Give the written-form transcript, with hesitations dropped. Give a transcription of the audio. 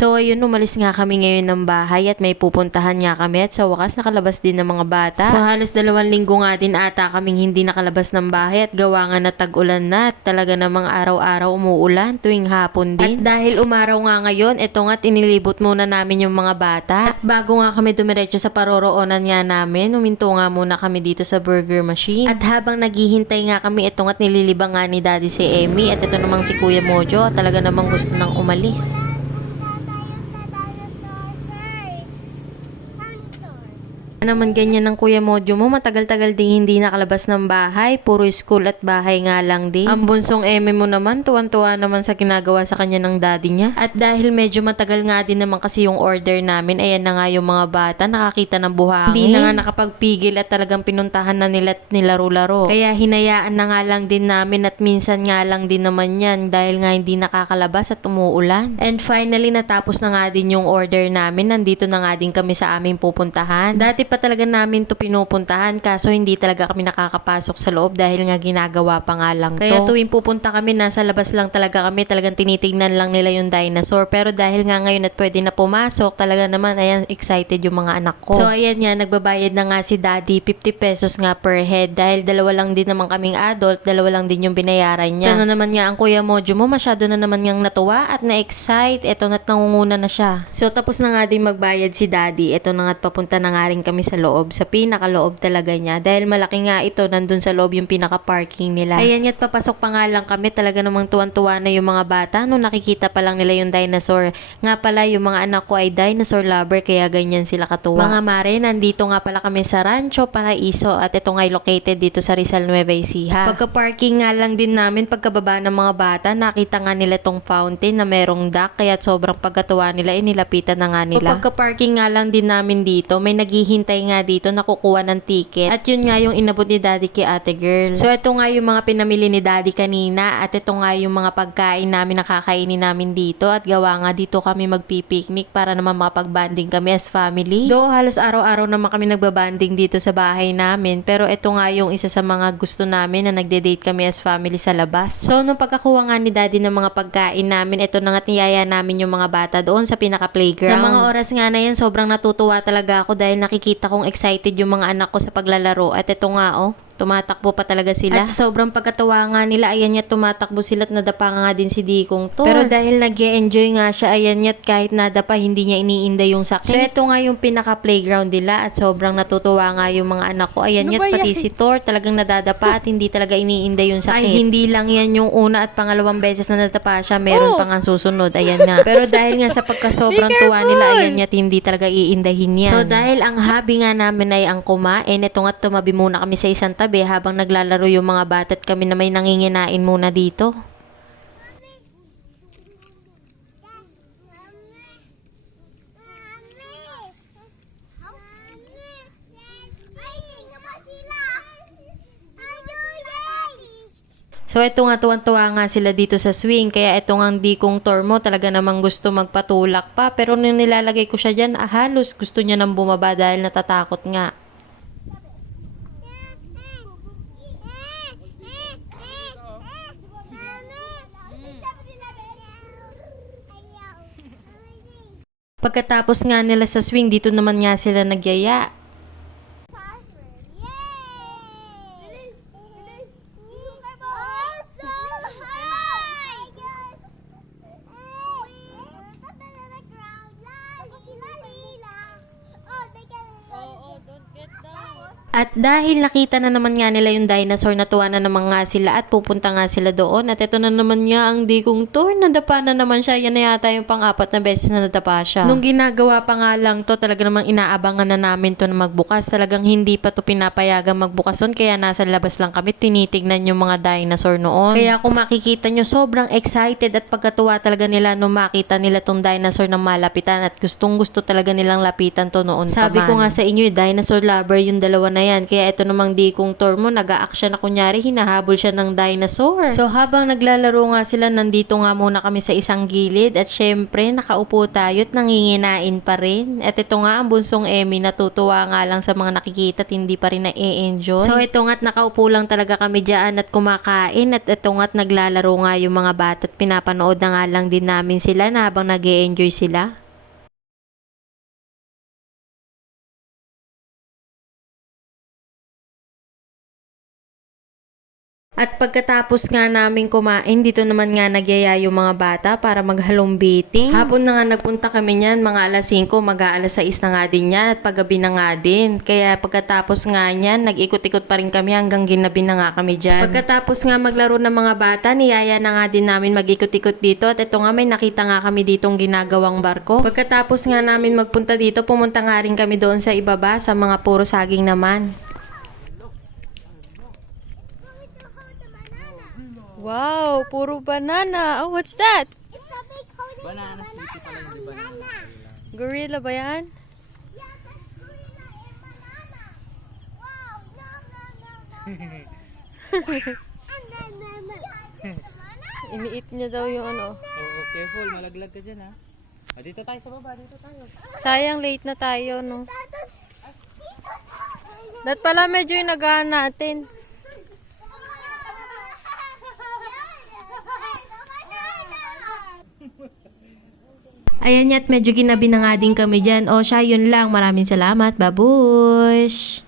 So ayun, umalis nga kami ngayon ng bahay at may pupuntahan nga kami at sa wakas nakalabas din ng mga bata. So halos 2 linggo nga din ata kaming hindi nakalabas ng bahay at gawa nga na tag-ulan na at talaga namang araw-araw umuulan tuwing hapon din. At dahil umaraw nga ngayon, eto nga inilibot muna namin yung mga bata. At bago nga kami dumiretso sa paroroonan nga namin, uminto nga muna kami dito sa burger machine. At habang naghihintay nga kami, eto nga't nililibang nga ni Daddy si Emmy at ito namang si Kuya Mojo at talaga namang gusto nang umalis. Naman ganyan ng Kuya Mojo mo, matagal-tagal ding hindi nakalabas ng bahay, puro school at bahay nga lang din. Ang bunsong Eme mo naman, tuwan-tuwa naman sa ginagawa sa kanya ng daddy niya. At dahil medyo matagal nga din naman kasi yung order namin, ayan na nga yung mga bata nakakita ng buhangin. Hindi na nga nakapagpigil at talagang pinuntahan na nila at nilaro-laro. Kaya hinayaan na nga lang din namin at minsan nga lang din naman yan dahil nga hindi nakakalabas at umuulan. And finally natapos na nga din yung order namin, nandito na nga din kami sa aming pupuntahan. Dati pa talaga namin to pinupuntahan kaso hindi talaga kami nakakapasok sa loob dahil nga ginagawa pa nga lang to. Kaya tuwing pupunta kami nasa labas lang talaga kami, talagang tinitignan lang nila yung dinosaur. Pero dahil nga ngayon at pwede na pumasok, talaga naman ayan excited yung mga anak ko. So ayan nga, nagbabayad na nga si Daddy 50 pesos nga per head dahil 2 lang din naman kaming adult, 2 lang din yung binayaran niya. Ito na naman nga ang Kuya Mojo mo, masyado na naman niyang natuwa at na-excite. Ito na't nangunguna na siya. So tapos na nga din magbayad si Daddy. Ito na nga't papunta na nga rin kami sa loob, sa pinakaloob talaga niya dahil malaki nga ito, nandun sa loob yung pinaka-parking nila. Ayan nga't papasok pa nga lang kami, talaga namang tuwan-tuwa na yung mga bata nung nakikita pa lang nila yung dinosaur. Nga pala yung mga anak ko ay dinosaur lover kaya ganyan sila katuwa. Mga mare, nandito nga pala kami sa Rancho Paraiso at ito nga ay located dito sa Rizal Nueva Ecija. Pagka-parking nga lang din namin, pagkababa ng mga bata, nakita nga nila tong fountain na merong dock kaya sobrang pagkatuwa nila, inilapitan na nga nila. Pagka-parking nga lang din namin dito, may naghihintay nga dito na kukuha ng ticket at yun nga yung inabot ni Daddy kay ate girl. So ito nga yung mga pinamili ni Daddy kanina at ito nga yung mga pagkain namin nakakainin namin dito at gawa nga dito kami magpipiknik para naman makapag-banding kami as family. Do halos araw-araw naman kami nagbabanding dito sa bahay namin pero ito nga yung isa sa mga gusto namin na nagde-date kami as family sa labas. So nung pagkakuha nga ni Daddy ng mga pagkain namin, ito na nga niyaya namin yung mga bata doon sa pinaka-playground. Sa mga oras nga na yan, sobrang natutuwa talaga ako dahil nakikita kong excited yung mga anak ko sa paglalaro at ito nga tumatakbo pa talaga sila. At sobrang pagkatawa nga nila, ayan niya tumatakbo sila at nadapa nga din si Dikong to. Pero dahil nag-e-enjoy nga siya, ayan niya kahit nadapa hindi niya iniinda yung sakit. So ito nga yung pinaka-playground nila at sobrang natutuwa nga yung mga anak ko. Ayan niya pati si Thor talagang nadadapa at hindi talaga iniinda yung sakit. Ay hindi lang yan yung una at pangalawang beses na nadapa siya, meron pang ang susunod. Ayan nga. Pero dahil nga sa pagka-sobrang tuwa nila, ayan niya hindi talaga iindahin yan. So dahil ang hobby nga namin ay ang kumain, ito nga tumabi muna kami sa isang tabi habang naglalaro yung mga bata at kami na may nanginginain muna dito. So ito nga tuwan-tuwa nga sila dito sa swing kaya ito nga ang Dikong Thor mo talaga namang gusto magpatulak pa pero nung nilalagay ko siya dyan halos gusto niya nang bumaba dahil natatakot nga. Pagkatapos nga nila sa swing, dito naman nga sila nagyaya. At dahil nakita na naman nga nila yung dinosaur, natuwa na naman nga sila at pupunta nga sila doon. At ito na naman nga ang Dikong Thor, nadapa na naman siya. Yan na yata yung pang-4 na beses na nadapa siya. Nung ginagawa pa nga lang to, talaga namang inaabangan na namin to na magbukas. Talagang hindi pa to pinapayagang magbukas doon, kaya nasa labas lang kami tinitignan yung mga dinosaur noon. Kaya kung makikita nyo, sobrang excited at pagkatuwa talaga nila nung makita nila tong dinosaur na malapitan at gustong gusto talaga nilang lapitan to noon. Sabi ko nga sa inyo, dinosaur lover yung dalawa na yan. Kaya ito namang dikong Tormo, nag-a-action na kunyari hinahabol siya ng dinosaur. So habang naglalaro nga sila, nandito nga muna kami sa isang gilid at syempre nakaupo tayo at nanginginain pa rin. At ito nga ang bunsong Emmy, natutuwa nga lang sa mga nakikita at hindi pa rin na-enjoy. So ito nga't nakaupo lang talaga kami dyan at kumakain at ito nga't naglalaro nga yung mga bata at pinapanood na nga lang din namin sila na habang nag-e-enjoy sila. At pagkatapos nga namin kumain, dito naman nga nagyaya yung mga bata para maghalong biting. Hapon na nga nagpunta kami niyan, mga alas 5, mag-aalas 6 na nga din yan at paggabi na nga din. Kaya pagkatapos nga niyan, nag-ikot-ikot pa rin kami hanggang ginabi na nga kami dyan. Pagkatapos nga maglaro ng mga bata, niyaya na nga din namin mag-ikot-ikot dito at ito nga may nakita nga kami ditong ginagawang barko. Pagkatapos nga namin magpunta dito, pumunta nga rin kami doon sa ibaba sa mga puro saging naman. Wow, puro banana. Oh, what's that? It's a big holding Banana city pala, hindi banana. Gorilla ba yan? Yeah, that's gorilla and banana. Wow, no, no, no, no. And then, banana. Iniit niya daw yung ano. Oo, careful, malaglag ka dyan ha. Ah, dito tayo sa baba, dito tayo. Sayang late na tayo, no? Dat pala medyo yung nagahan natin. Ayan at medyo ginabi na nga din kami dyan. O siya, yun lang. Maraming salamat. Babush!